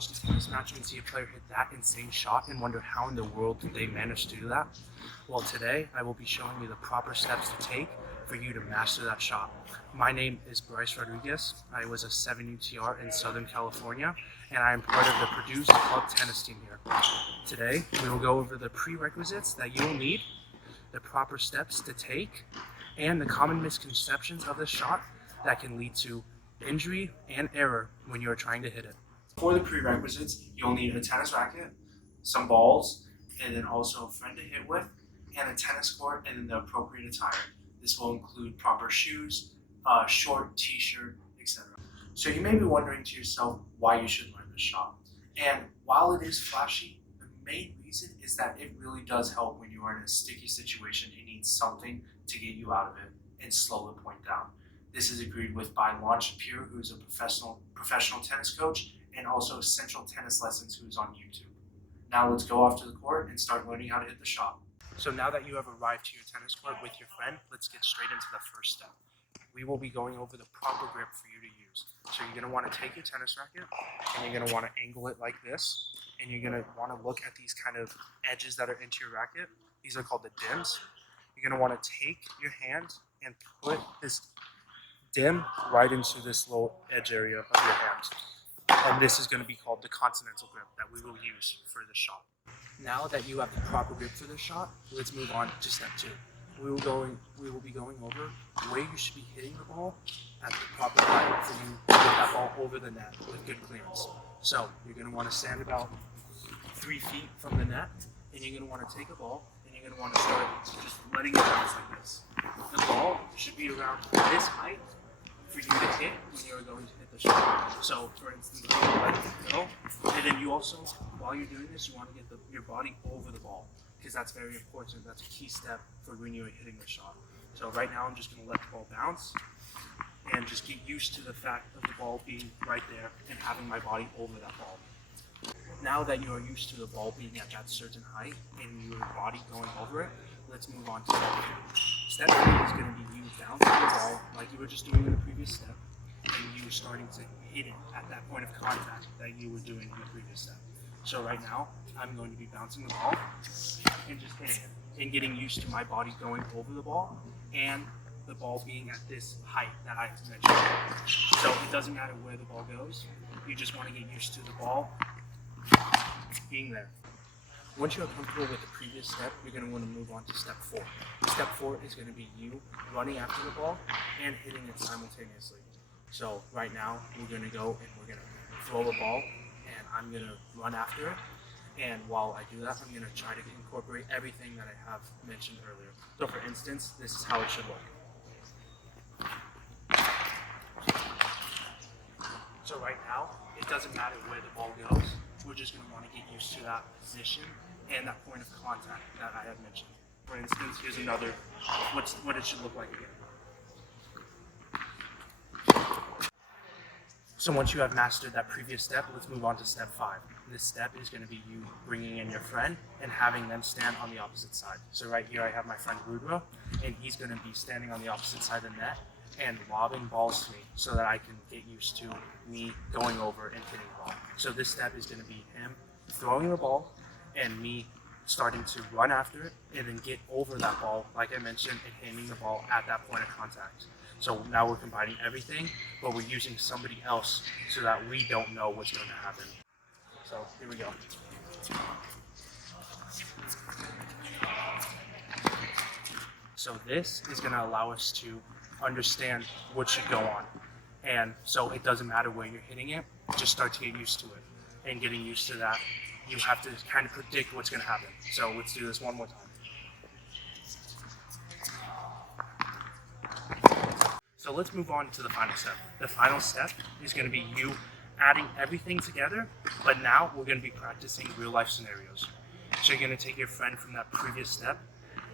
watch the tennis match and see a player hit that insane shot and wonder how in the world did they manage to do that? Well, today I will be showing you the proper steps to take for you to master that shot. My name is Bryce Rodriguez. I was a 7 UTR in Southern California, and I am part of the Purdue's club tennis team here. Today, we will go over the prerequisites that you will need, the proper steps to take, and the common misconceptions of the shot that can lead to injury and error when you are trying to hit it. For the prerequisites, you'll need a tennis racket, some balls, and then also a friend to hit with, and a tennis court, and then the appropriate attire. This will include proper shoes, short t-shirt, etc. So you may be wondering to yourself why you should learn this shot. And while it is flashy, the main reason is that it really does help when you are in a sticky situation and need something to get you out of it and slow the point down. This is agreed with by Lon Shapiro, who is a professional tennis coach, and also Central Tennis Lessons, who is on YouTube. Now let's go off to the court and start learning how to hit the shot. So now that you have arrived to your tennis court with your friend, let's get straight into the first step. We will be going over the proper grip for you to use. So you're going to want to take your tennis racket and you're going to want to angle it like this. And you're going to want to look at these kind of edges that are into your racket. These are called the dims. You're going to want to take your hand and put this dim right into this little edge area of your hand. And this is going to be called the continental grip that we will use for the shot. Now that you have the proper grip for this shot, let's move on to step 2. We will be going over where you should be hitting the ball at the proper height for you to get that ball over the net with good clearance. So you're going to want to stand about 3 feet from the net, and you're going to want to take a ball, and you're going to want to start just letting it bounce like this. The ball should be around this height for you to hit when you're going to hit the shot. So for instance, you let it go, and then you also, while you're doing this, you want to get your body over the ball, because that's very important. That's a key step for when you're hitting the shot. So right now I'm just going to let the ball bounce and just get used to the fact of the ball being right there and having my body over that ball. Now that you are used to the ball being at that certain height and your body going over it, let's move on to step 2. Step 3 is going to be you bouncing the ball like you were just doing in the previous step, and you starting to hit it at that point of contact that you were doing in the previous step. So right now, I'm going to be bouncing the ball and just hitting it and getting used to my body going over the ball and the ball being at this height that I mentioned. So it doesn't matter where the ball goes, you just want to get used to the ball being there. Once you are comfortable with the previous step, you're going to want to move on to step 4. Step 4 is going to be you running after the ball and hitting it simultaneously. So right now, we're going to go and we're going to throw a ball, and I'm going to run after it. And while I do that, I'm going to try to incorporate everything that I have mentioned earlier. So for instance, this is how it should look. So right now, it doesn't matter where the ball goes. We're just going to want to get used to that position and that point of contact that I have mentioned. For instance, here's another, what it should look like again. So once you have mastered that previous step, let's move on to step 5. This step is going to be you bringing in your friend and having them stand on the opposite side. So right here I have my friend Rudra, and he's going to be standing on the opposite side of the net and lobbing balls to me so that I can get used to me going over and hitting the ball. So this step is going to be him throwing the ball and me starting to run after it and then get over that ball, like I mentioned, and hitting the ball at that point of contact. So now we're combining everything, but we're using somebody else so that we don't know what's going to happen. So here we go. So this is going to allow us to understand what should go on. And so it doesn't matter where you're hitting it, just start to get used to it. And getting used to that, you have to kind of predict what's going to happen. So let's do this one more time. So let's move on to the final step. The final step is going to be you adding everything together, but now we're going to be practicing real life scenarios. So you're going to take your friend from that previous step,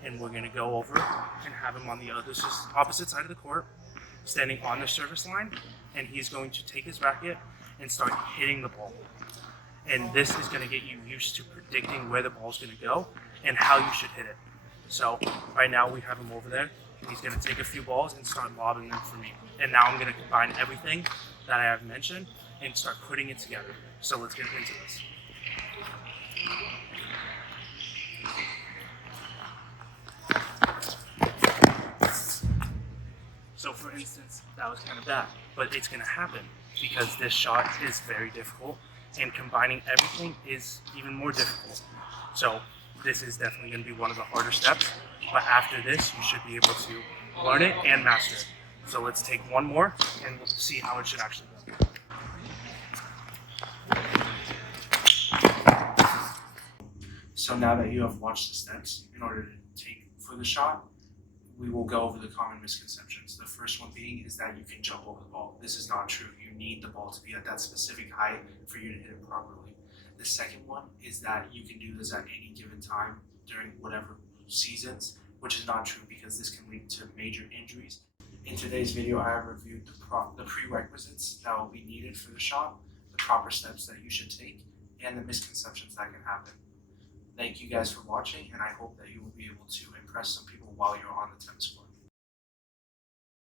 and we're going to go over and have him on the opposite side of the court, standing on the service line, and he's going to take his racket and start hitting the ball. And this is going to get you used to predicting where the ball is going to go and how you should hit it. So right now we have him over there. He's going to take a few balls and start lobbing them for me. And now I'm going to combine everything that I have mentioned and start putting it together. So let's get into this. So for instance, that was kind of bad, but it's going to happen because this shot is very difficult and combining everything is even more difficult. So this is definitely going to be one of the harder steps, but after this, you should be able to learn it and master it. So let's take one more and we'll see how it should actually go. So now that you have watched the steps in order to take for the shot, we will go over the common misconceptions. The first one being is that you can jump over the ball. This is not true. You need the ball to be at that specific height for you to hit it properly. The second one is that you can do this at any given time during whatever seasons, which is not true because this can lead to major injuries. In today's video, I have reviewed the prerequisites that will be needed for the shot, the proper steps that you should take, and the misconceptions that can happen. Thank you guys for watching, and I hope that you will be able to impress some people while you're on the tennis court.